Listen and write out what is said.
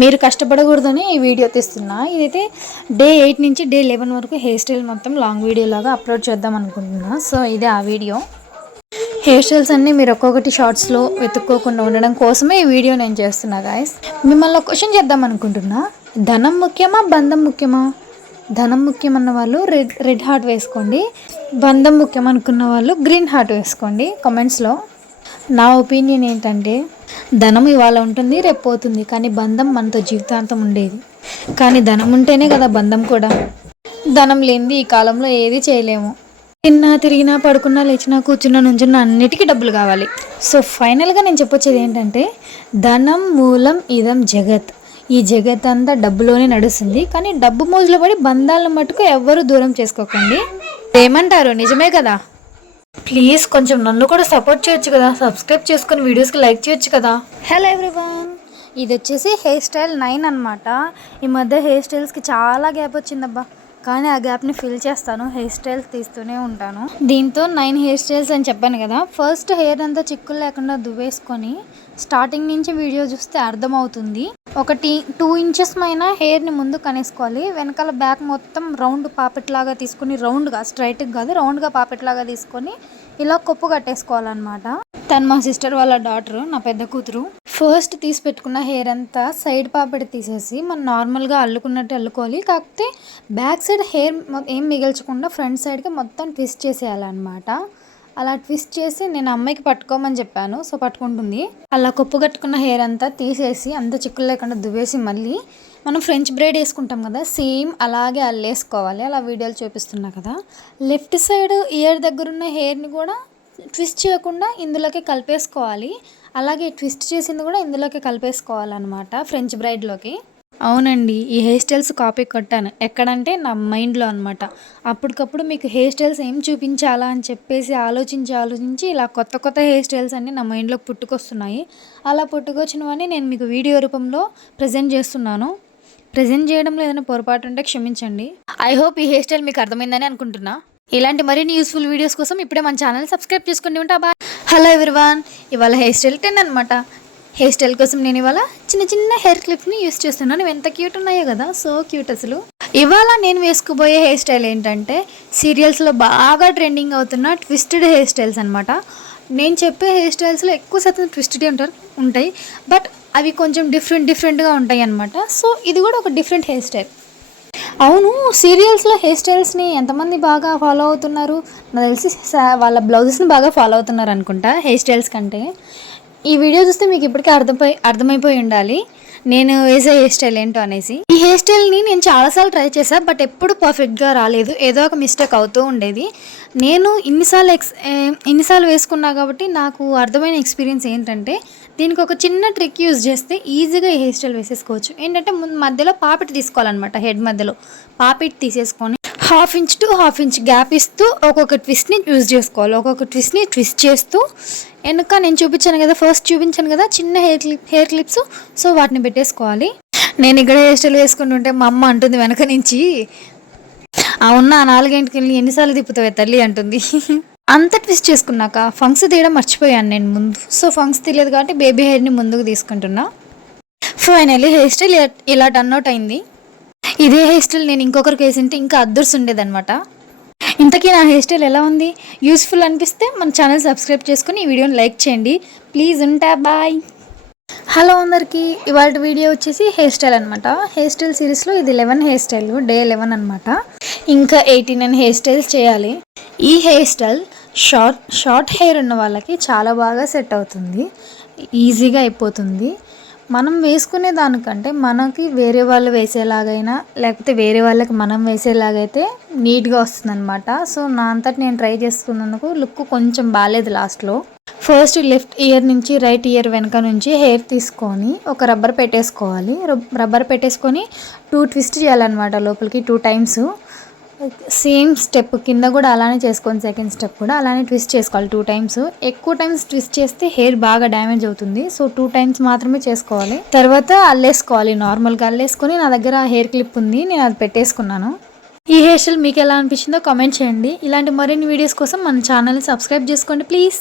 మీరు కష్టపడకూడదని ఈ వీడియో తీస్తున్నా. ఇదైతే డే 8 నుంచి డే 11 వరకు హెయిర్ స్టైల్ మొత్తం లాంగ్ వీడియో లాగా అప్లోడ్ చేద్దాం అనుకుంటున్నా. సో ఇదే ఆ వీడియో. హెయిర్ స్టైల్స్ అన్నీ మీరు ఒక్కొక్కటి షార్ట్స్లో వెతుక్కోకుండా ఉండడం కోసమే ఈ వీడియో నేను చేస్తున్నా గాయస్. మిమ్మల్ని ఒక క్వశ్చన్ చేద్దాం అనుకుంటున్నా. ధనం ముఖ్యమా బంధం ముఖ్యమా? ధనం ముఖ్యం అన్న వాళ్ళు రెడ్ హార్ట్ వేసుకోండి. బంధం ముఖ్యం అనుకున్న వాళ్ళు గ్రీన్ హార్ట్ వేసుకోండి కామెంట్స్లో. నా ఒపీనియన్ ఏంటంటే ధనం ఇవాళ ఉంటుంది రేపు పోతుంది, కానీ బంధం మనతో జీవితాంతం ఉండేది. కానీ ధనం ఉంటేనే కదా బంధం కూడా. ధనం లేనిది ఈ కాలంలో ఏది చేయలేము. తిన్నా తిరిగినా పడుకున్నా లేచినా కూర్చున్నా నుంచున్నా అన్నిటికీ డబ్బులు కావాలి. సో ఫైనల్గా నేను చెప్పొచ్చేది ఏంటంటే ధనం మూలం ఇదం జగత్. ఈ జగత్ అంతా డబ్బులోనే నడుస్తుంది. కానీ డబ్బు మోజులో పడి బంధాలను మటుకు ఎవ్వరూ దూరం చేసుకోకండి. ఏమంటారు? నిజమే కదా. ప్లీజ్ కొంచెం నన్ను కూడా సపోర్ట్ చేయొచ్చు కదా. సబ్స్క్రైబ్ చేసుకొని వీడియోస్కి లైక్ చేయొచ్చు కదా. హలో ఎవ్రీవన్, ఇది వచ్చేసి హెయిర్ స్టైల్ 9 అనమాట. ఈ మధ్య హెయిర్ స్టైల్స్కి చాలా గ్యాప్ వచ్చిందబ్బా. కానీ ఆ గ్యాప్ని ఫిల్ చేస్తాను, హెయిర్ స్టైల్స్ తీస్తూనే ఉంటాను. దీంతో 9 హెయిర్ స్టైల్స్ అని చెప్పాను కదా. ఫస్ట్ హెయిర్ అంతా చిక్కులు లేకుండా దువ్వేసుకొని స్టార్టింగ్ నుంచి వీడియో చూస్తే అర్థమవుతుంది. ఒక 2 ఇంచెస్ పైన హెయిర్ని ముందు కనేసుకోవాలి. వెనకాల బ్యాక్ మొత్తం రౌండ్ పాపెట్ లాగా తీసుకొని, రౌండ్గా స్ట్రైట్గా కాదు రౌండ్గా పాపెట్ లాగా తీసుకొని ఇలా కొప్పు కట్టేసుకోవాలన్నమాట. తను మా సిస్టర్ వాళ్ళ డాటర్, నా పెద్ద కూతురు. ఫస్ట్ తీసి పెట్టుకున్న హెయిర్ అంతా సైడ్ పాపెట్ తీసేసి మనం నార్మల్గా అల్లుకున్నట్టు అల్లుకోవాలి. కాకపోతే బ్యాక్ సైడ్ హెయిర్ ఏం మిగల్చకుండా ఫ్రంట్ సైడ్కి మొత్తం ట్విస్ట్ చేసేయాలన్నమాట. అలా ట్విస్ట్ చేసి నేను అమ్మాయికి పట్టుకోమని చెప్పాను. సో పట్టుకుంటుంది. అలా కొప్పు కట్టుకున్న హెయిర్ అంతా తీసేసి అంత చిక్కులు లేకుండా దువ్వేసి మళ్ళీ మనం ఫ్రెంచ్ బ్రైడ్ వేసుకుంటాం కదా, సేమ్ అలాగే అల్లేసుకోవాలి. అలా వీడియోలు చూపిస్తున్నా కదా. లెఫ్ట్ సైడ్ ఇయర్ దగ్గర ఉన్న హెయిర్ని కూడా ట్విస్ట్ చేయకుండా ఇందులోకి కలిపేసుకోవాలి. అలాగే ట్విస్ట్ చేసింది కూడా ఇందులోకి కలిపేసుకోవాలన్నమాట ఫ్రెంచ్ బ్రైడ్లోకి. అవునండి, ఈ హెయిర్ స్టైల్స్ కాపీ కొట్టాను. ఎక్కడంటే నా మైండ్లో అనమాట. అప్పటికప్పుడు మీకు హెయిర్ స్టైల్స్ ఏం చూపించాలా అని చెప్పేసి ఆలోచించి ఇలా కొత్త కొత్త హెయిర్ స్టైల్స్ అన్నీ నా మైండ్లోకి పుట్టుకొస్తున్నాయి. అలా పుట్టుకొచ్చినవన్నీ నేను మీకు వీడియో రూపంలో ప్రజెంట్ చేస్తున్నాను. ప్రజెంట్ చేయడంలో ఏదైనా పొరపాటు ఉంటే క్షమించండి. ఐ హోప్ ఈ హెయిర్ స్టైల్ మీకు అర్థమైందని అనుకుంటున్నా. ఇలాంటి మరిన్ని యూస్ఫుల్ వీడియోస్ కోసం ఇప్పుడే మన ఛానల్ సబ్స్క్రైబ్ చేసుకుని ఉంటా. బాయ్. హలో ఎవ్రీవన్, ఇవాళ హెయిర్ స్టైల్ 10 అనమాట. హెయిర్ స్టైల్ కోసం నేను ఇవాళ చిన్న చిన్న హెయిర్ క్లిప్ని యూస్ చేస్తున్నాను. ఎంత క్యూట్ ఉన్నాయో కదా, సో క్యూట్ అసలు. ఇవాళ నేను వేసుకోబోయే హెయిర్ స్టైల్ ఏంటంటే సీరియల్స్లో బాగా ట్రెండింగ్ అవుతున్న ట్విస్టెడ్ హెయిర్ స్టైల్స్ అనమాట. నేను చెప్పే హెయిర్ స్టైల్స్లో ఎక్కువ శాతం ట్విస్టెడ్ ఉంటాయి, బట్ అవి కొంచెం డిఫరెంట్గా ఉంటాయి అనమాట. సో ఇది కూడా ఒక డిఫరెంట్ హెయిర్ స్టైల్. అవును, సీరియల్స్లో హెయిర్ స్టైల్స్ని ఎంతమంది బాగా ఫాలో అవుతున్నారు? నాకు తెలిసి వాళ్ళ బ్లౌజెస్ని బాగా ఫాలో అవుతున్నారు అనుకుంటా హెయిర్ స్టైల్స్ కంటే. ఈ వీడియో చూస్తే మీకు ఇప్పటికే అర్థమైపోయి ఉండాలి నేను వేసే హెయిర్ స్టైల్ ఏంటో అనేసి. ఈ హెయిర్ స్టైల్ని నేను చాలాసార్లు ట్రై చేశాను, బట్ ఎప్పుడు పర్ఫెక్ట్గా రాలేదు. ఏదో ఒక మిస్టేక్ అవుతూ ఉండేది. నేను ఇన్నిసార్లు వేసుకున్నా కాబట్టి నాకు అర్థమైన ఎక్స్పీరియన్స్ ఏంటంటే దీనికి ఒక చిన్న ట్రిక్ యూజ్ చేస్తే ఈజీగా ఈ హెయిర్ స్టైల్ వేసేసుకోవచ్చు. ఏంటంటే మధ్యలో పాపిట్ తీసుకోవాలన్నమాట. హెడ్ మధ్యలో పాపిట్ తీసేసుకొని 1/2 ఇంచ్ to 1/2 ఇంచ్ గ్యాప్ ఇస్తూ ఒక్కొక్క ట్విస్ట్ని యూజ్ చేసుకోవాలి. ఒక్కొక్క ట్విస్ట్ని ట్విస్ట్ చేస్తూ వెనుక నేను ఫస్ట్ చూపించాను కదా చిన్న హెయిర్ క్లిప్స్, సో వాటిని పెట్టేసుకోవాలి. నేను ఇక్కడ హెయిర్ స్టైల్ వేసుకుంటుంటే మా అమ్మ అంటుంది వెనక నుంచి, అవునా 4 గంటకి వెళ్ళి ఎన్నిసార్లు తిప్పుతావే తల్లి అంటుంది. అంత ట్విస్ట్ చేసుకున్నాక ఫంక్స్ తీయడం మర్చిపోయాను నేను ముందు. సో ఫంక్స్ తీయలేదు కాబట్టి బేబీ హెయిర్ని ముందుకు తీసుకుంటున్నా. ఫైనల్లీ హెయిర్ స్టైల్ ఇలా టర్న్ అవుట్ అయింది. ఇదే హెయిర్ స్టైల్ నేను ఇంకొకరికి వేసింటే ఇంకా అద్దర్స్ ఉండేదన్నమాట. ఇంతకీ నా హెయిర్ స్టైల్ ఎలా ఉంది? యూస్ఫుల్ అనిపిస్తే మన ఛానల్ సబ్స్క్రైబ్ చేసుకుని ఈ వీడియోని లైక్ చేయండి ప్లీజ్. ఉంటా, బాయ్. హలో అందరికీ, ఇవాళ వీడియో వచ్చేసి హెయిర్ స్టైల్ అనమాట. హెయిర్ స్టైల్ సిరీస్లో ఇది 11 హెయిర్ స్టైల్, డే 11 అనమాట. ఇంకా 89 హెయిర్ స్టైల్స్ చేయాలి. ఈ హెయిర్ స్టైల్ షార్ట్ హెయిర్ ఉన్న వాళ్ళకి చాలా బాగా సెట్ అవుతుంది, ఈజీగా అయిపోతుంది. మనం వేసుకునే దానికంటే మనకి వేరే వాళ్ళు వేసేలాగైనా లేకపోతే వేరే వాళ్ళకి మనం వేసేలాగైతే నీట్గా వస్తుంది అనమాట. సో నా అంతటి నేను ట్రై చేసుకున్నందుకు లుక్ కొంచెం బాగాలేదు లాస్ట్లో. ఫస్ట్ లెఫ్ట్ ఇయర్ నుంచి రైట్ ఇయర్ వెనక నుంచి హెయిర్ తీసుకొని ఒక రబ్బర్ పెట్టేసుకోవాలి. రబ్బర్ పెట్టేసుకొని 2 ట్విస్ట్ చేయాలన్నమాట లోపలికి 2 టైమ్స్. సేమ్ స్టెప్ కింద కూడా అలానే చేసుకోండి. సెకండ్ స్టెప్ కూడా అలానే ట్విస్ట్ చేసుకోవాలి 2 టైమ్స్. ఎక్కువ టైమ్స్ ట్విస్ట్ చేస్తే హెయిర్ బాగా డ్యామేజ్ అవుతుంది. సో 2 టైమ్స్ మాత్రమే చేసుకోవాలి. తర్వాత అల్లేసుకోవాలి. నార్మల్గా అల్లేసుకొని నా దగ్గర హెయిర్ క్లిప్ ఉంది, నేను అది పెట్టేసుకున్నాను. ఈ హెయిర్ స్టైల్ మీకు ఎలా అనిపించిందో కామెంట్ చేయండి. ఇలాంటి మరిన్ని వీడియోస్ కోసం మన ఛానల్ని సబ్స్క్రైబ్ చేసుకోండి ప్లీజ్.